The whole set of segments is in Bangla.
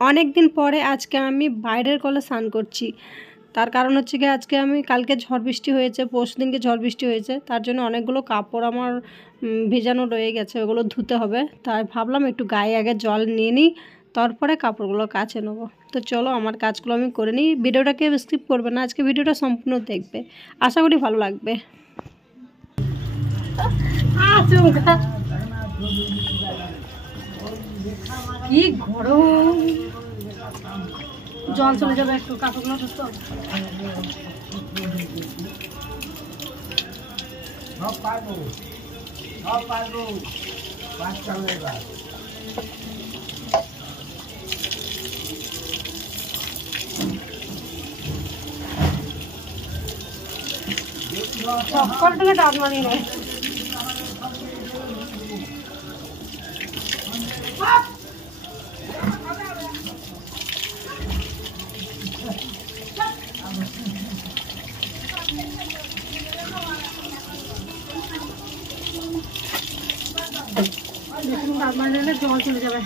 অনেক দিন পরে আজকে আমি বাইরের কলে স্নান করছি। তার কারণ হচ্ছে গিয়ে আজকে আমি কালকে ঝড় বৃষ্টি হয়েছে, পরশুদিনকে ঝড় বৃষ্টি হয়েছে, তার জন্য অনেকগুলো কাপড় আমার ভেজানো রয়ে গেছে, ওগুলো ধুতে হবে। তাই ভাবলাম একটু গায়ে আগে জল নিয়ে নিই, তারপরে কাপড়গুলো কাচে নেবো। তো চলো আমার কাজগুলো আমি করে নিই। ভিডিওটাকে স্কিপ করবে না, আজকে ভিডিওটা সম্পূর্ণ দেখবে, আশা করি ভালো লাগবে। কি গরম, জল চলে যাবে, একটু কাপড়গুলো ধুতে হবে। চক্কর থেকে ডাব মানিয়ে নেয়। ডাব মারলে জল চলে যাবে।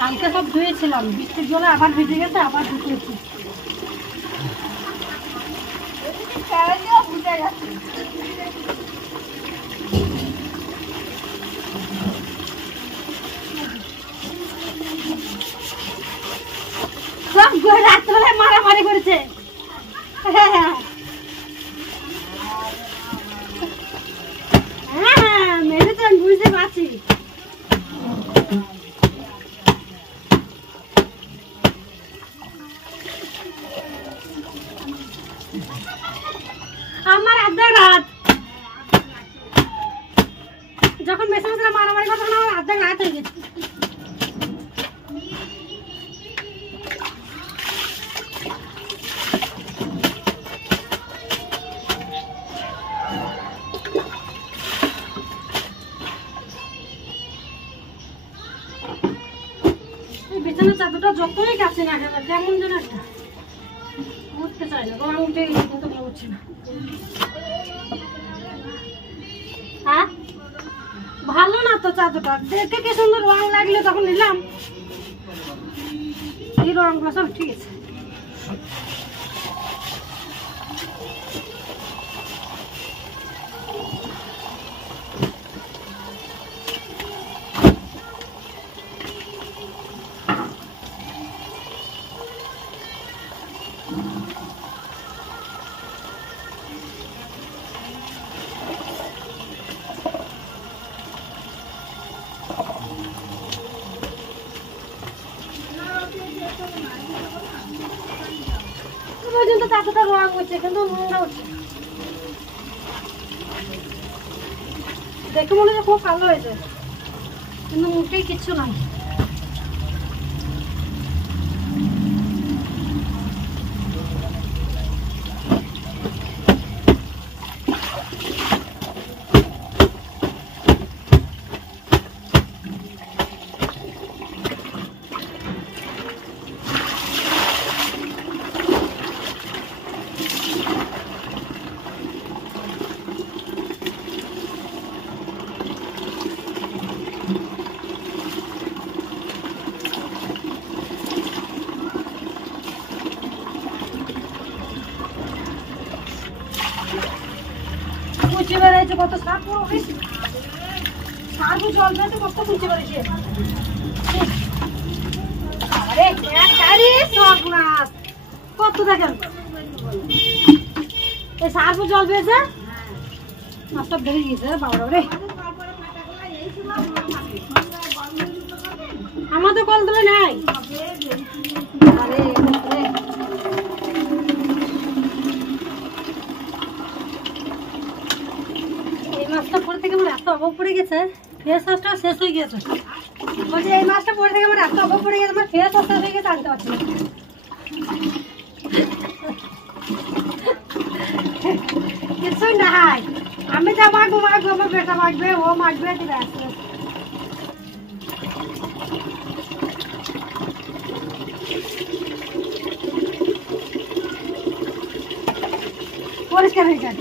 কালকে সব ধুয়েছিলাম, বৃষ্টির জলে আবার ভিজে গেছে, আবার ধুয়েছি। সব রাত্রে মারামারি করেছে। হ্যাঁ মেরে তো আমি বুঝতে পারছি। আমার আর্ধেক রাত যখন মেসে মেসে মারামারি করতে না, আমার আর্ধেক রাত হয়ে গেছে। বিছানার চাদরটা যতই কাছে না কেন কেমন যেন একটা উঠতে চায় না, রং উঠে গেছে কিন্তু উঠছে না। হ্যাঁ ভালো না তো চাদরটা, দেখে কি সুন্দর রং লাগলে তখন নিলাম। এই রংগুলো সব ঠিক আছে। পর্যন্ত চাদরটা রং হচ্ছে কিন্তু নোংরা হচ্ছে, দেখে মনে হচ্ছে খুব ভালো হয়েছে কিন্তু মুখেই কিচ্ছু নাই। কুচি বেড়াইছে কত সাপ, সার জল বেড়াতে কত কুচি বেড়েছে। কত দেখেন এই সার্ফ জল পেয়েছে, মাছটা বেরিয়ে গিয়েছে বাবা রে। আমাদের কল ধরে নাই। এই মাছটা পরে থেকে আমার এত অভাব পড়ে গেছে, ফেস ওয়াশটাও শেষ হয়ে গেছে। বলছি এই মাছটা পরে থেকে আমার এত অভাব পড়ে গেছে, আমার ফেস ওয়াশটা হয়ে গেছে, আনতে পারছি না। কিছুই নাই, আমি যা মাগবো মাগবো, আমার বেটা মাগবে, ও মাগবে, ঠিক আছে। পরিষ্কার হয়ে যায়।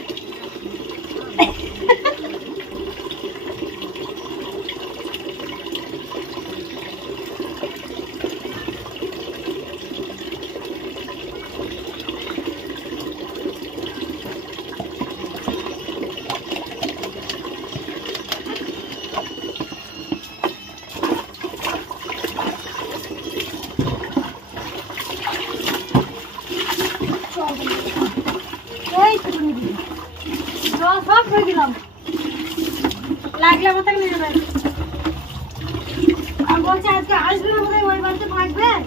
সব হয়ে গেলাম, লাগলে আমার থেকে নিয়ে যাবেন। আমি বলছি আজকে আসবেন আমাদের ওই বাড়িতে থাকবেন।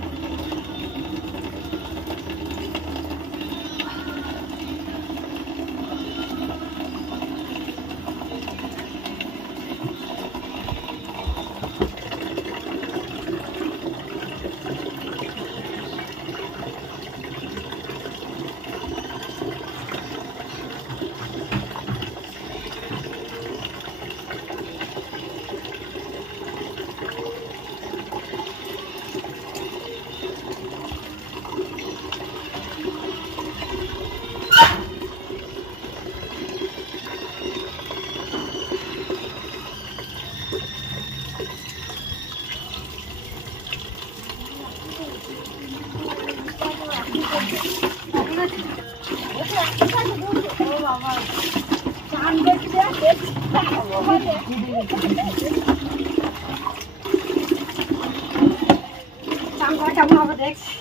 কেমন হবে দেখছি।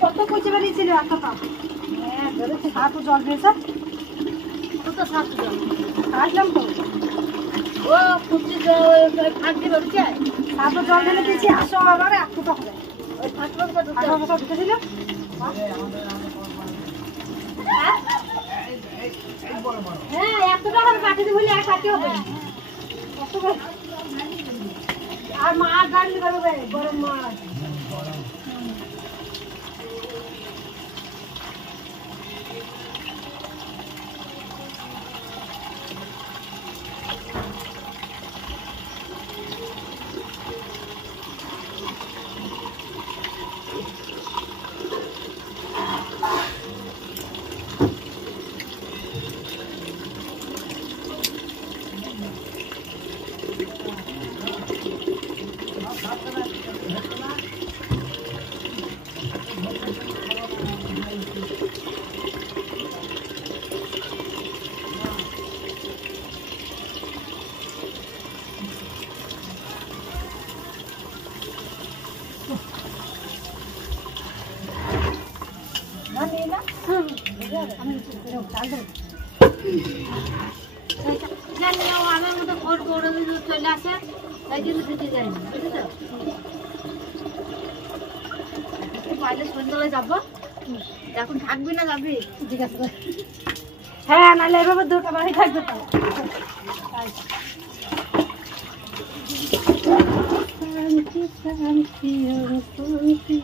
কত কুচি বেরিয়েছিল একটা কাপ? হ্যাঁ ধরেছে, সাপও জল দিয়েছে। কত সাপ জল আসলাম তো, ও কুচি ফাঁক দিয়ে বেরোচ্ছে, সাপও জল ঢেলে দিয়েছি। আসো আবার এক ফুটা হবে ওই ফাঁকটা ঢুকেছিল। হ্যাঁ 1 টাকা কাটিতে বলে এক কাটি হবে। আর মাছ গাড়ি বেরোবে, গরম মাছ। আমার মতো ঘর করে চলে আসে, তাই কিন্তু দিতে যায়নি, বুঝলি তো? পারলে সন্ধ্যাবেলায় যাবো। এখন থাকবি না যাবি? ঠিক আছে। হ্যাঁ নাহলে এভাবে 2টা বাড়ি থাকবে তো। শান্তি শান্তি শান্তি।